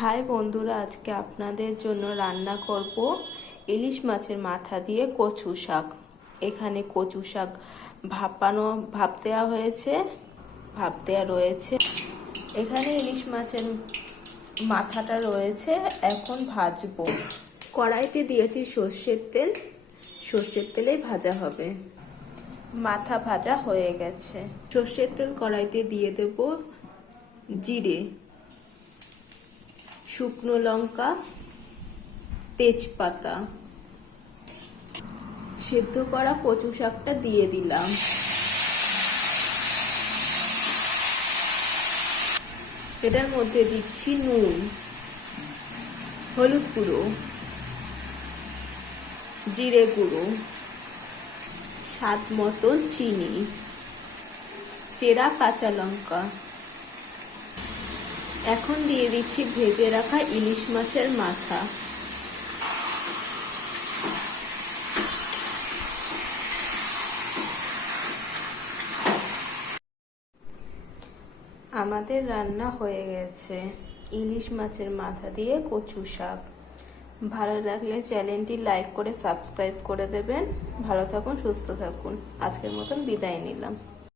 High বন্ধুরা, আজকে আপনাদের জন্য রান্না করব ইলিশ মাছের মাথা দিয়ে কচু শাক। এখানে কচু শাক ভাপানো, ভাপ দেওয়া হয়েছে, ভাপ দেওয়া রয়েছে। এখানে ইলিশ মাছের মাথাটা রয়েছে, এখন ভাজবো। কড়াইতে দিয়েছি সর্ষের তেল, সর্ষের তেলেই ভাজা হবে। মাথা ভাজা হয়ে গেছে। সর্ষের তেল কড়াইতে দিয়ে দেব জিরে। শুকনো লঙ্কা, তেজপাতা। সেদ্ধ করা কচু শাকটা দিয়ে দিলাম। এটার মধ্যে দিচ্ছি নুন, হলুদ গুঁড়ো, জিরে গুঁড়ো, স্বাদ মতন চিনি, চেরা কাঁচা লঙ্কা। এখন দিয়ে দিচ্ছি ভেজে রাখা ইলিশ মাছের মাথা। আমাদের রান্না হয়ে গেছে। ইলিশ মাছের মাথা দিয়ে কচু শাক। ভালো লাগলে চ্যানেলটি লাইক করে সাবস্ক্রাইব করে দেবেন। ভালো থাকুন, সুস্থ থাকুন। আজকের মতন বিদায় নিলাম।